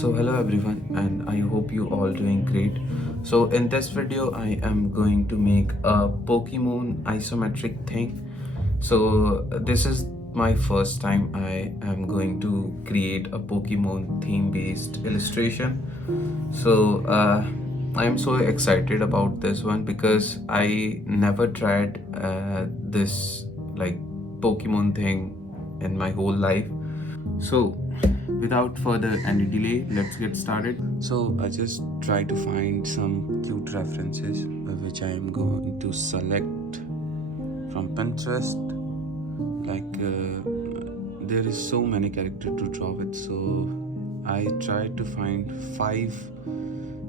So hello everyone, and I hope you all doing great. So in this video I am going to make a Pokemon isometric thing. So this is my first time I am going to create a Pokemon theme based illustration. So I am so excited about this one because I never tried this like Pokemon thing in my whole life. So, without further any delay, let's get started. So, I just try to find some cute references which I am going to select from Pinterest. Like, there is so many characters to draw with, so I try to find 5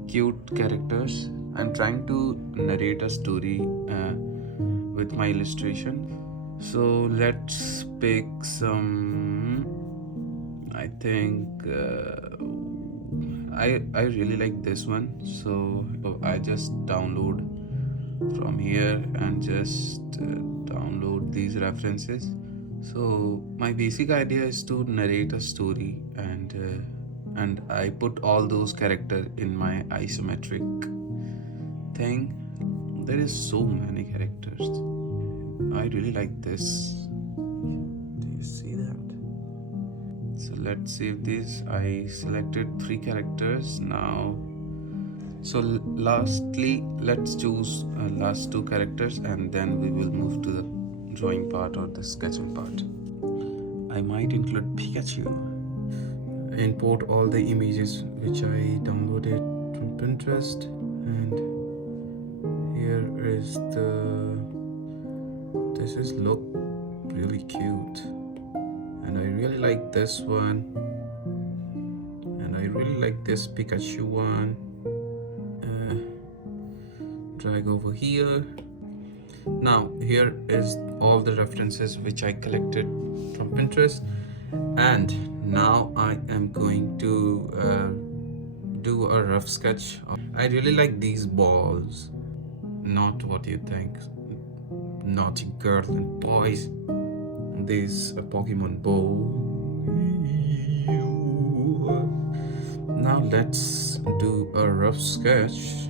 cute characters. I'm trying to narrate a story with my illustration. So, let's pick some. I think I really like this one, so I just download from here and just download these references. So my basic idea is to narrate a story, and I put all those characters in my isometric thing. There is so many characters. I really like this. Do you see that? So let's save this. I selected 3 characters now. So lastly, let's choose last 2 characters, and then we will move to the drawing part or the sketching part. I might include Pikachu. Import all the images which I downloaded from Pinterest, and here is this is look really cute, and I really like this one, and I really like this Pikachu one. Drag over here. Now here is all the references which I collected from Pinterest, and now I am going to do a rough sketch. I really like these balls, not what you think, naughty girls and boys. This a Pokemon ball. Now let's do a rough sketch.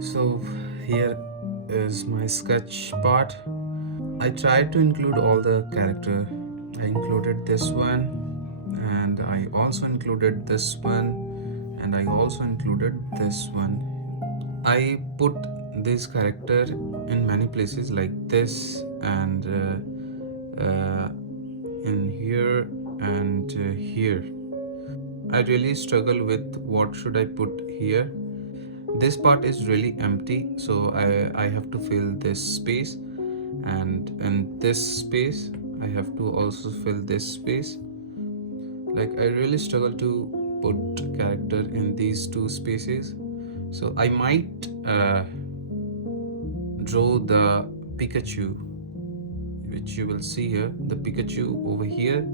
So here is my sketch part. I tried to include all the character. I included this one, and I also included this one, and I also included this one. I put this character in many places like this, and in here and here. I really struggle with what should I put here. This part is really empty, so I have to fill this space, and in this space I have to also fill this space. Like, I really struggle to put character in these 2 spaces, so I might draw the Pikachu, which you will see here, the Pikachu over here,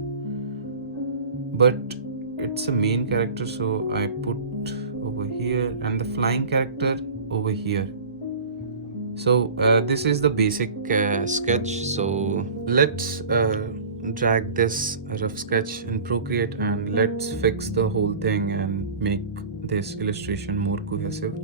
but it's a main character, so I put over here, and the flying character over here. So this is the basic sketch. So let's drag this rough sketch in Procreate, and let's fix the whole thing and make this illustration more cohesive.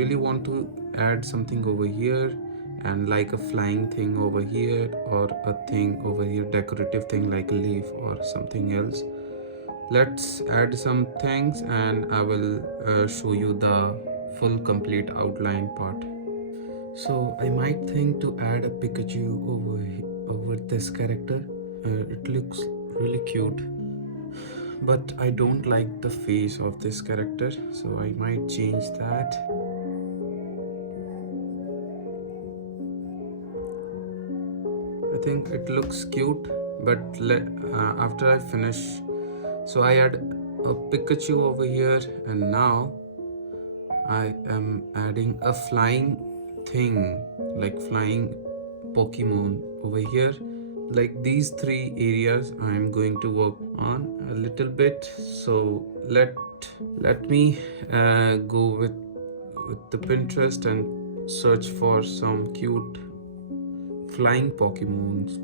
really want to add something over here, and like a flying thing over here, or a thing over here, decorative thing like a leaf or something else. Let's add some things and I will show you the full complete outline part. So I might think to add a Pikachu over this character. It looks really cute, but I don't like the face of this character, so I might change that. I think it looks cute, but after I finish, so I add a Pikachu over here, and now I am adding a flying thing, like flying Pokemon over here. Like these three areas I am going to work on a little bit. So let me go with the Pinterest and search for some cute flying Pokemons.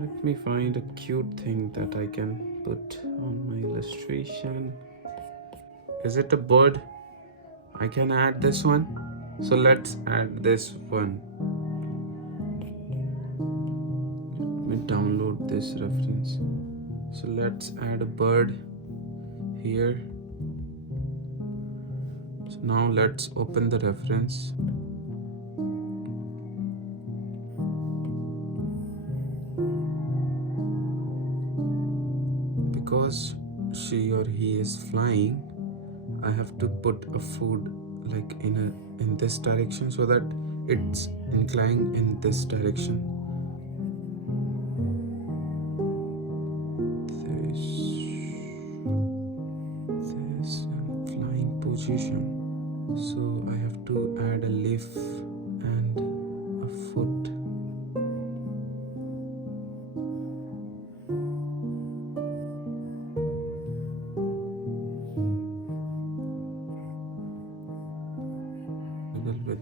Let me find a cute thing that I can put on my illustration. Is it a bird? I can add this one. So let's add this one. Let me download this reference. So let's add a bird here. So now let's open the reference. Because she or he is flying, I have to put a food like in this direction so that it's inclined in this direction. This and flying position. So I have to add a leaf and a foot. Little bit.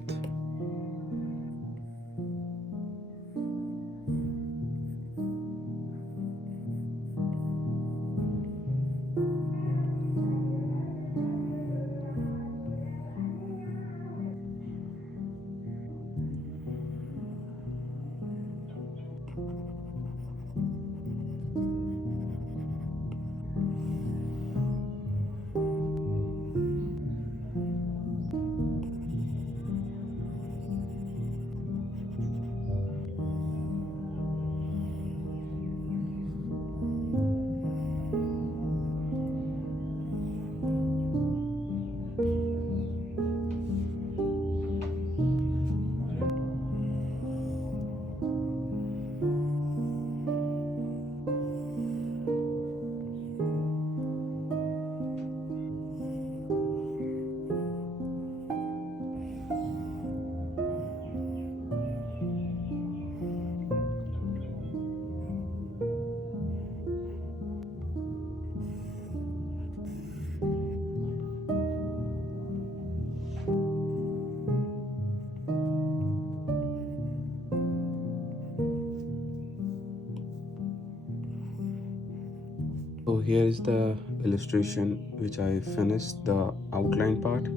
So here is the illustration which I finished, the outline part.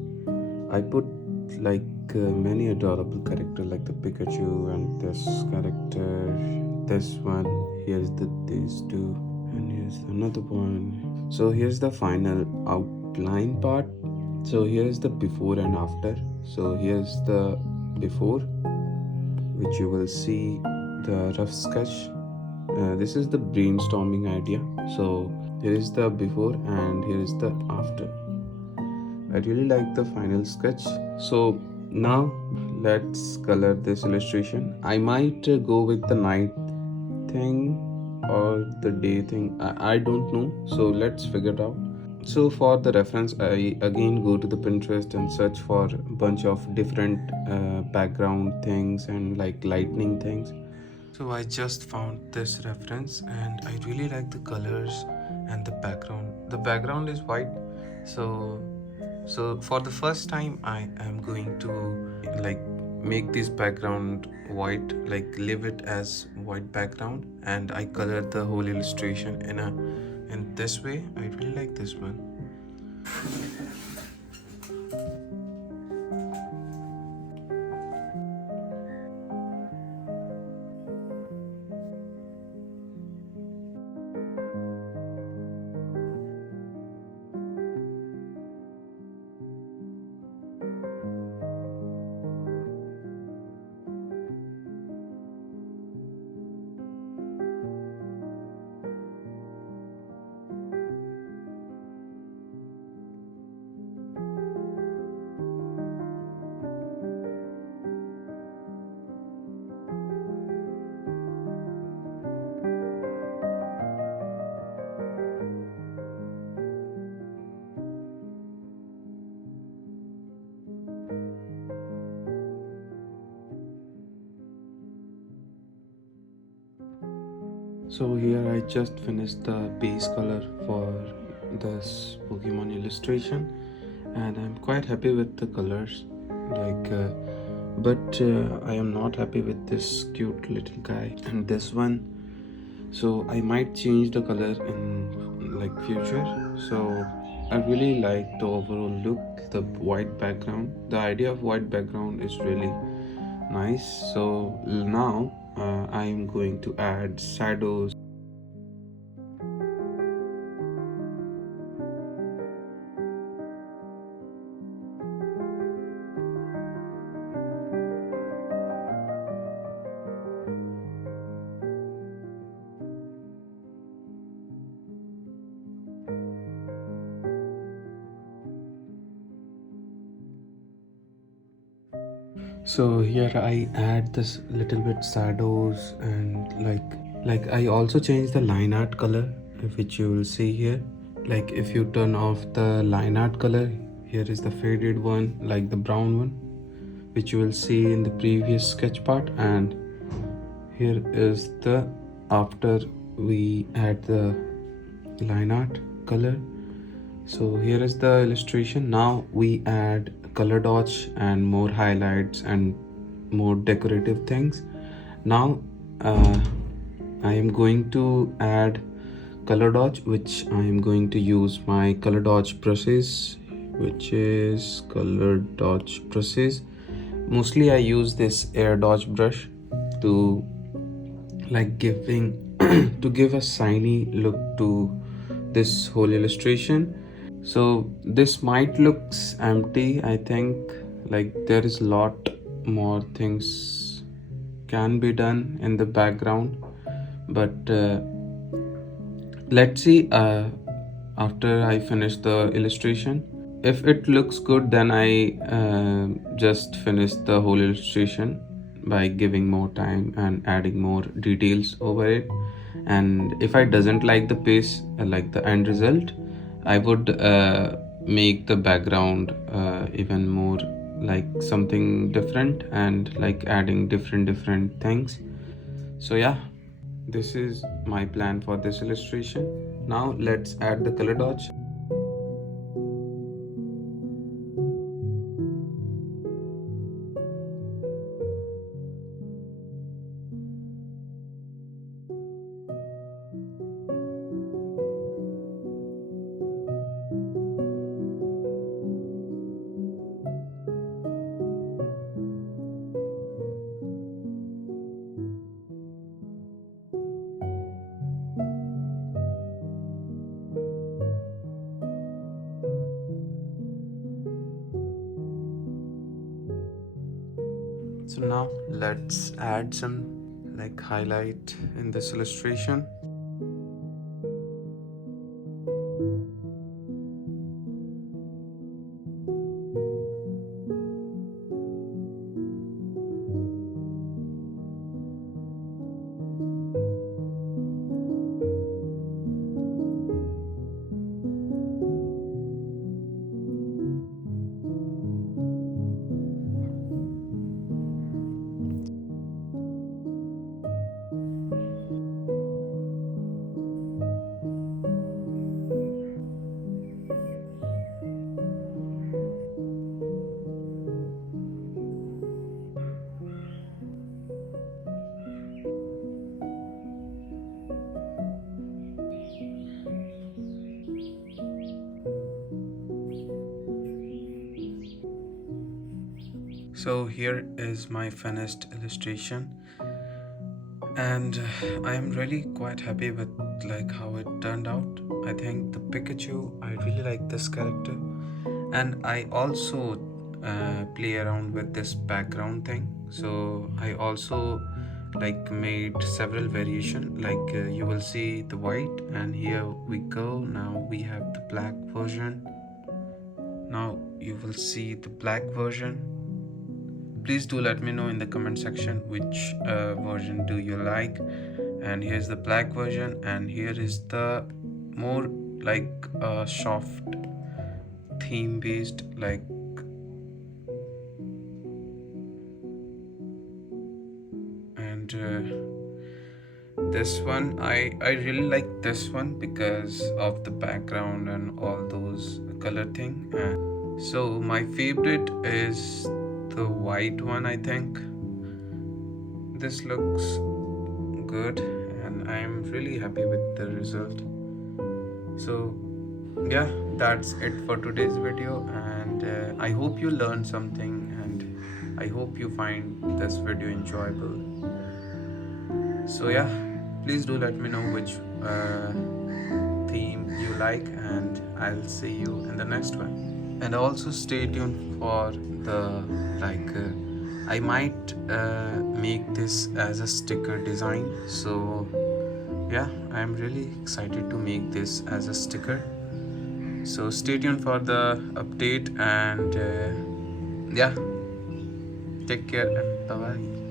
I put like many adorable character like the Pikachu and this character, this one. Here's these two, and here's another one. So here's the final outline part. So here's the before and after. So here's the before, which you will see the rough sketch. This is the brainstorming idea. So here is the before and here is the after. I really like the final sketch. So now let's color this illustration. I might go with the night thing or the day thing. I don't know. So let's figure it out. So for the reference, I again go to the Pinterest and search for a bunch of different background things and like lightning things. So I just found this reference and I really like the colors and the background. The background is white. So for the first time I am going to like make this background white, like leave it as white background, and I colored the whole illustration in this way. I really like this one. So here I just finished the base color for this Pokemon illustration, and I'm quite happy with the colors. Like, but I am not happy with this cute little guy and this one. So I might change the color in like future. So I really like the overall look, the white background. The idea of white background is really nice. So now I am going to add shadows. So here I add this little bit shadows, and like I also change the line art color, which you will see here. Like if you turn off the line art color, here is the faded one, like the brown one, which you will see in the previous sketch part, and here is the after we add the line art color. So here is the illustration. Now we add color dots and more highlights and more decorative things. Now I am going to add color dots, which I am going to use my color dots brushes, which is color dots brushes. Mostly I use this air dots brush to like giving to give a shiny look to this whole illustration. So this might looks empty. I think like there is a lot more things can be done in the background, but let's see after I finish the illustration. If it looks good, then I just finish the whole illustration by giving more time and adding more details over it. And if I doesn't like the pace, like the end result, I would make the background even more like something different, and like adding different things. So yeah, this is my plan for this illustration. Now let's add the color dots. So now let's add some like highlight in this illustration. So here is my finished illustration, and I am really quite happy with like how it turned out. I think the Pikachu, I really like this character, and I also play around with this background thing. So I also like made several variation, like you will see the white, and here we go. Now we have the black version. Now you will see the black version. Please do let me know in the comment section which version do you like. And here's the black version, and here is the more like soft theme based, like and this one I really like this one because of the background and all those color thing. And so my favorite is the white one. I think this looks good, and I'm really happy with the result. So yeah, that's it for today's video, and I hope you learned something, and I hope you find this video enjoyable. So yeah, please do let me know which theme you like, and I'll see you in the next one. And also stay tuned for the like I might make this as a sticker design. So yeah, I'm really excited to make this as a sticker. So stay tuned for the update, and yeah, take care and bye bye.